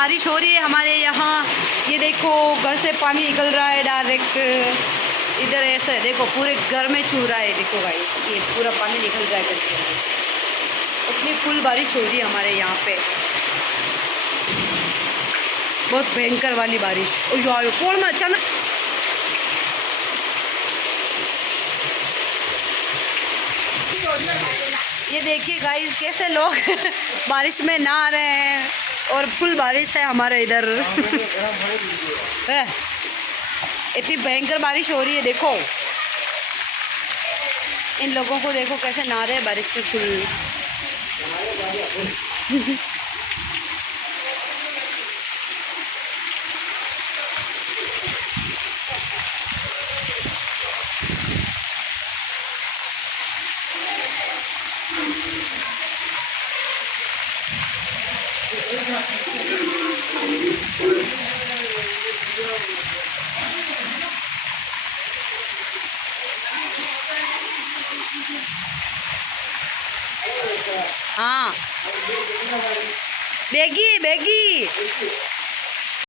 बारिश हो रही है हमारे यहाँ। ये देखो घर से पानी निकल रहा है डायरेक्ट इधर, ऐसे देखो पूरे घर में छू रहा है। देखो गाइस ये पूरा पानी निकल रहा है घर से, इतनी फुल बारिश हो रही है हमारे यहाँ पे, बहुत भयंकर वाली बारिश। ओ यार कौन में अचानक ये देखिए गाइस कैसे लोग बारिश में नहा रहे हैं और फुल बारिश है हमारे इधर। इतनी भयंकर बारिश हो रही है, देखो इन लोगों को देखो कैसे नहा रहे हैं बारिश में फुल। हाँ बेगी बेगी